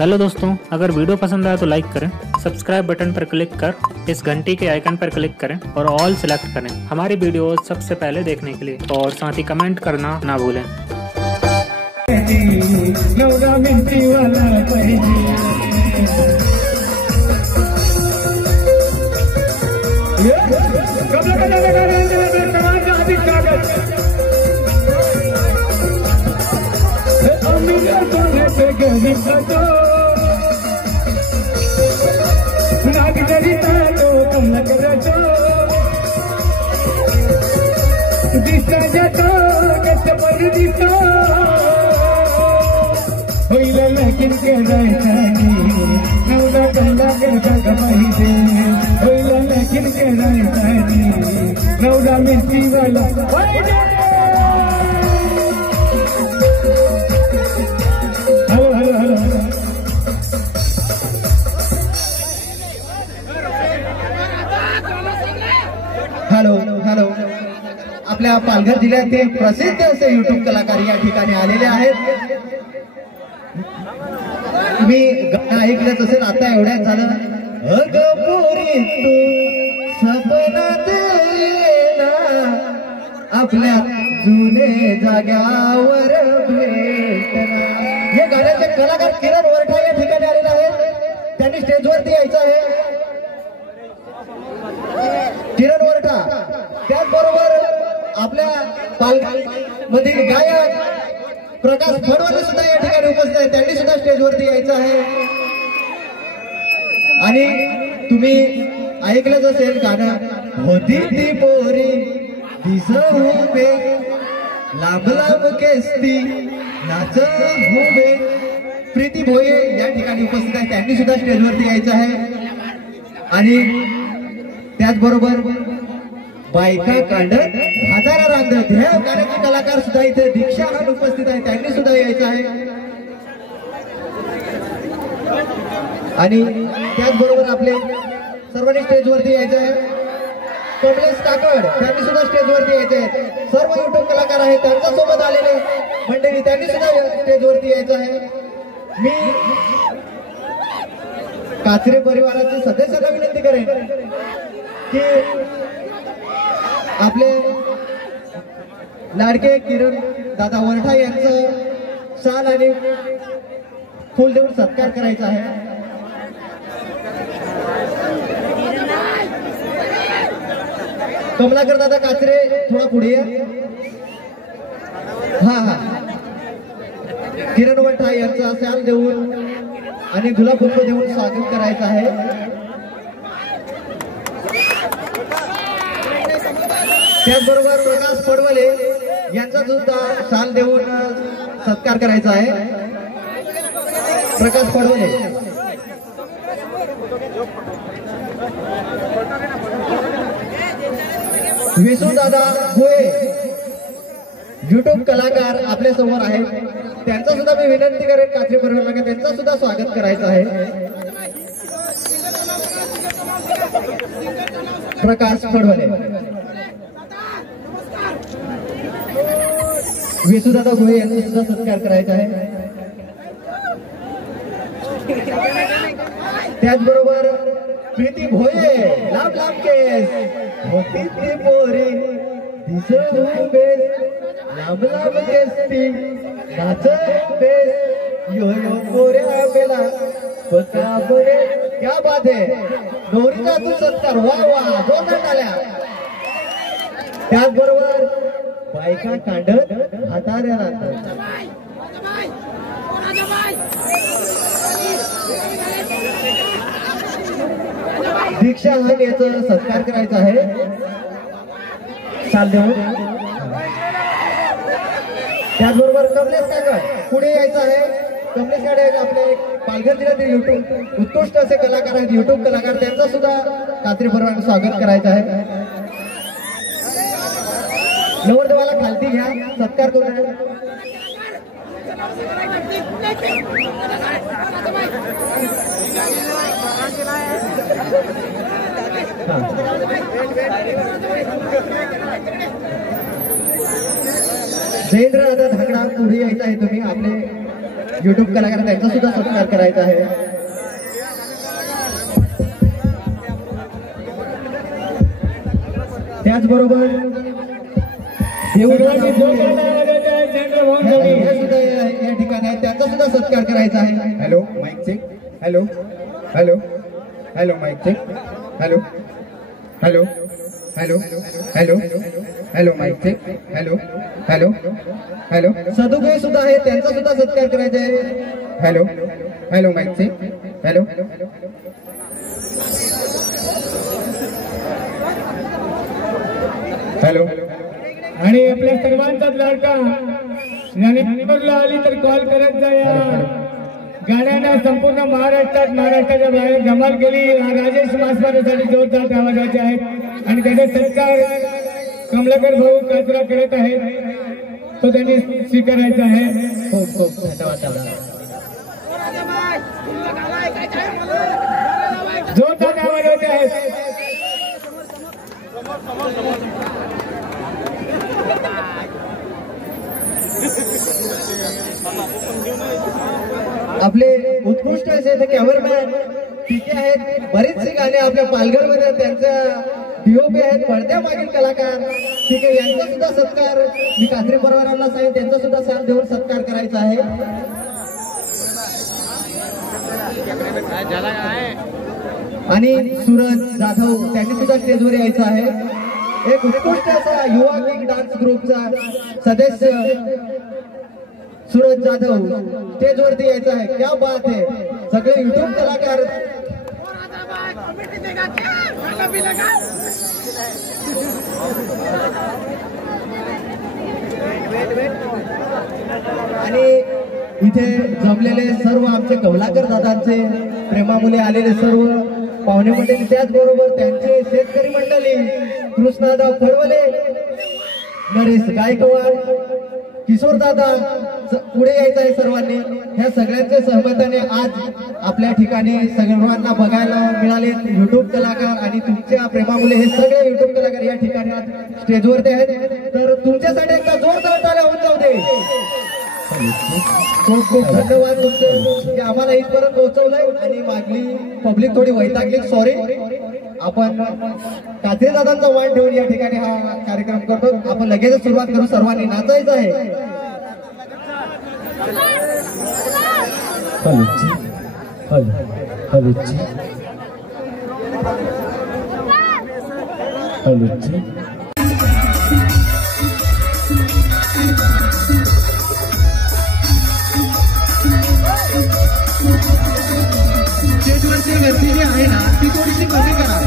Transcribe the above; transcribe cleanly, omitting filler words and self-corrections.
Hello दोस्तों, अगर video पसंद आया तो लाइक करें, सब्सक्राइब बटन पर क्लिक कर इस घंटी के आइकन पर क्लिक करें और ऑल सिलेक्ट करें हमारी वीडियो सबसे पहले देखने के लिए। और साथ ही कमेंट करना ना भूलें। लेकिन के नवरा कमला कर महिदे होइला लेकिन के नवरा मिर्ची वाला हॅलो हॅलो आपल्या पालघर जिल्ह्यातील प्रसिद्ध असे युट्यूब कलाकार या ठिकाणी आलेले आहेत। मी गाणं ऐकलंच असेल आता एवढ्यात झालं। अगं पोरी तू सपनात येना आपल्या जुने जाग्यावर भेटना। हे गाण्याचे कलाकार किरण वरठा या ठिकाणी आलेले आहेत, त्यांनी स्टेजवरती यायचं आहे। किरण वरठा त्याचबरोबर आपल्या पालघर मधील गायक प्रकाश फडवले सुद्धा या ठिकाणी उपस्थित आहेत, त्यांनी सुद्धा स्टेजवरती यायचं आहे। आणि तुम्ही ऐकलंच असेल गाणं, होती ती पोरी दिस उभे लांब लांब केसती नाच उभे। प्रीती भोये या ठिकाणी उपस्थित आहेत, त्यांनी सुद्धा स्टेजवरती यायचं आहे। आणि त्याचबरोबर बायका कांडत हातारा रांधत ह्या गाण्याचे कलाकार सुद्धा इथे दीक्षा खान उपस्थित आहे, त्यांनी सुद्धा यायचं आहे। आणि त्याचबरोबर आपले सर्वांनी स्टेजवरती यायचं आहे। कमलेश काकड त्यांनी सुद्धा स्टेजवरती यायचे आहेत। सर्व युट्यूब कलाकार आहेत त्यांच्या सोबत आलेले मंडळी, त्यांनी सुद्धा स्टेजवरती यायचं आहे। मी काचरे परिवाराच्या सदस्यांना विनंती करेन की आपले लाडके किरण दादा वरठा यांचं शाल आणि फुल देऊन सत्कार करायचा आहे। कमलाकर दादा काचरे थोडा पुढे या। हा किरण वरठा यांचा शाल देऊन आणि गुलाब फुल देऊन स्वागत करायचं आहे। त्याचबरोबर प्रकाश फडवले यांचा सुद्धा शाल देऊन सत्कार करायचा आहे। प्रकाश फडवले विसूदादा गोये युट्यूब कलाकार आपल्या समोर आहेत, त्यांचा सुद्धा मी विनंती करेन कात्री परिवाराला त्यांचा सुद्धा स्वागत करायचं आहे। प्रकाश फडवले विसूदादा गोहे यांचा सुद्धा सत्कार करायचा आहे। त्याचबरोबर प्रीती भोये लांब लांब केस होती ती पोरी दिस बेस लांब लांब केसती नाच बेस यो यो गोऱ्या बेला बसा बरे। क्या बात है, नवरीचा तू सत्कार, वा वा जोरदार टाळ्या। त्याचबरोबर बायका कांडत हाताऱ्या राहतात। दीक्षा खान याचा सत्कार करायचा आहे शाल देऊन। त्याचबरोबर कमलेश काकड पुढे यायचं आहे। कमलेश काकड आपले पालघर जिल्ह्यातील युट्यूब उत्कृष्ट असे कलाकार आहेत, युट्यूब कलाकार, त्यांचा सुद्धा कात्री परिवाराने स्वागत करायचं आहे। नवरदेवाला खालती घ्या, सत्कार करू। जयेंद्र दादा धाकडा पुढे यायचं आहे तुम्ही आपले युट्यूब कलाकार त्यांचा सुद्धा सत्कार करायचा आहे. त्याचबरोबर या ठिकाणी आहे त्यांचा सुद्धा सत्कार करायचा आहे. Hello mike check. Hello hello hello mike check. Hello hello hello hello hello mike check. Hello hello hello Sadubhai सुद्धा आहे त्यांचा सुद्धा सत्कार करायचा आहे. Hello hello mike check. Hello hello. आणि आपल्या सर्वांचाच लाडका ज्ञानेश्वरला आली तर कॉल करत जा. या गाण्यानं संपूर्ण महाराष्ट्राच्या बाहेर धमाल केली. राजेश मासवानीसाठी जोरदार आवाजाचे आहेत आणि त्याचा सत्कार कमलाकर भाऊ कात्रा करत आहेत तो त्यांनी स्वीकारायचा आहे. खूप खूप धन्यवाद दादा. जोरदार आवाजाचे आहेत. आपले उत्कृष्ट असे कॅमेरामॅन पीके आहेत. बरेचसे गाणे आपल्या पालघरमध्ये त्यांच्या डीओपी आहेत. पडद्यामागील कलाकार ठीक आहे यांचा सुद्धा सत्कार मी कात्री परिवाराला सांगेन त्यांचा सुद्धा साथ देऊन सत्कार करायचा आहे. आणि सूरज जाधव त्यांनी सुद्धा स्टेजवर यायचं आहे. एक उत्कृष्ट असा युवा किंग डान्स ग्रुपचा सदस्य सूरज जाधव स्टेजवरती यायचा आहे. क्या बात आहे. सगळे युट्यूब कलाकार आणि इथे जमलेले सर्व आमचे कमलाकर दादांचे प्रेमामुले आलेले सर्व पाहुणे मंडळी त्याचबरोबर त्यांचे शेतकरी मंडळी कृष्णादा फडवले नरेश गायकवाड किशोर दादा पुढे यायचं आहे. सर्वांनी ह्या सगळ्यांच्या सहमताने आज आपल्या ठिकाणी सर्वांना बघायला मिळाले युट्यूब कलाकार आणि तुमच्या प्रेमामुळे हे सगळे युट्यूब कलाकार या ठिकाणी आज स्टेजवरती आहेत. तर तुमच्यासाठी एकदा जोरदार टाळ्या होऊन जाऊ दे. खूप खूप धन्यवाद तुमचे की आम्हाला इथपर्यंत पोहोचवलंय. आणि मागली पब्लिक थोडी वैतागली सॉरी. आपण कात्रे दादांचा मान ठेवून या ठिकाणी हा कार्यक्रम करतो. आपण लगेच सुरुवात करू. सर्वांनी नाचायचं आहे. स्टेजवरची गर्दी जी आहे ना ती थोडीशी कमी करा.